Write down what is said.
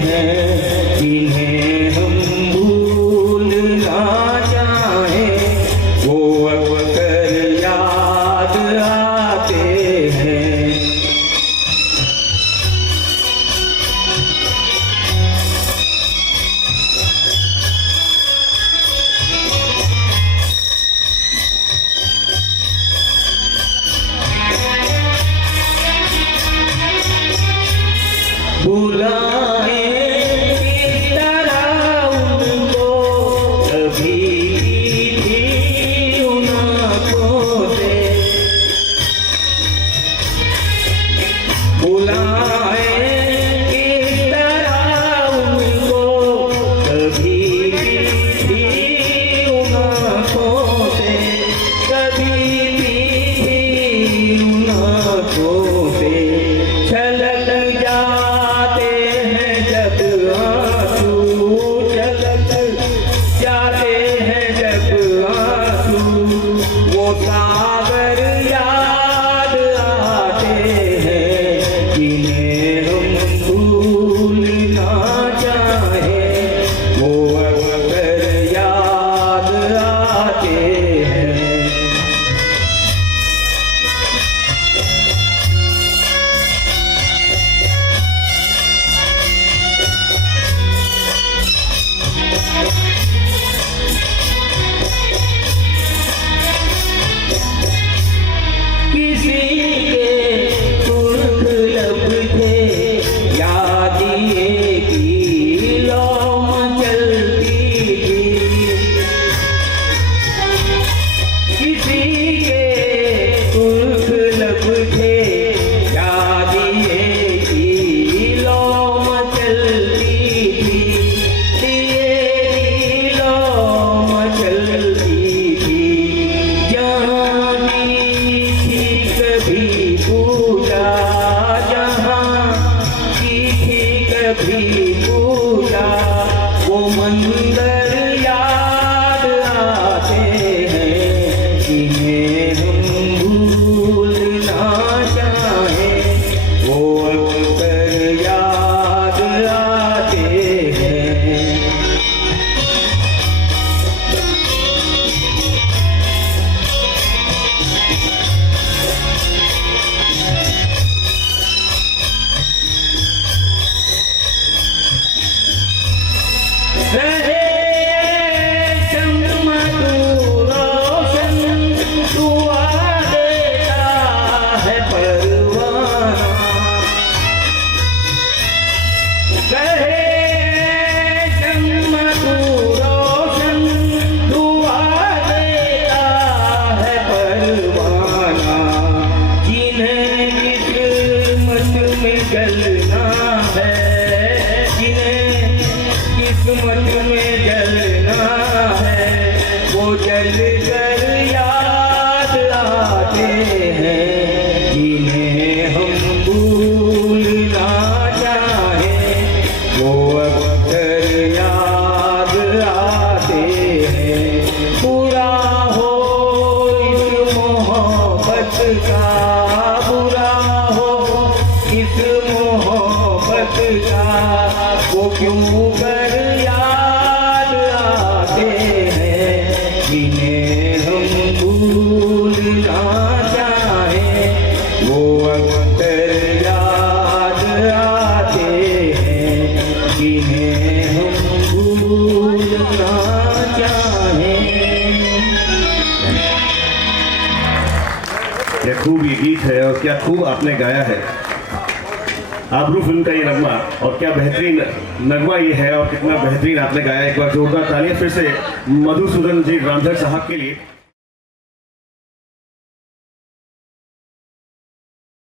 हैं, जिन्हें हम भूलना चाहें, वो अक्सर याद आते हैं। बुलाए किस तरह उनको, कभी भी उन आँखों से। बुलाए किस तरह उनको, कभी भी उन आँखों से, कभी भी उन आँखों से। छलक जाते हैं जब आंसू, छलक जाते हैं जब आंसू, वो सागर याद आते हैं, जिन्हें हम भूलना चाहें, वो अक्सर याद आते हैं। किसी के सुर्ख लब थे, याद ये की लौ मचलती थी। किसी के सुर्ख लब थे, याद ये की लौ मचलती थी। ये लौ मचलती थी, जहाँ कभी पूजा, जहाँ की थी कभी पूजा, वो मंदिर याद आते हैं, जिन्हें हम भूलना चाहें, वो अक्सर याद आते हैं। रहे चंद्रमा तू रोशन, दुआ देता है परवाना। रहे चंद्रमा तू रोशन, दुआ देता है परवाना। जिन्हें किस्मत में जलना है, जिन्हें किस्मत में जलना है, वो जल कर याद आते हैं, जिन्हें हम भूलना चाहें, वो अक्सर याद आते हैं। बुरा हो इस मोहब्बत का, बुरा हो इस मोहब्बत का, वो क्यों कर याद आते हैं, जिन्हें हम भूलना चाहें, वो अक्सर याद आते हैं, जिन्हें हम भूलना चाहें। क्या खूब ये गीत है और क्या खूब आपने गाया है। आबरू फिल्म का ये नगमा, और क्या बेहतरीन नगमा ये है और कितना बेहतरीन आपने गाया। एक बार जोरदार तालियां फिर से मधुसूदन जी रामधर साहब के लिए।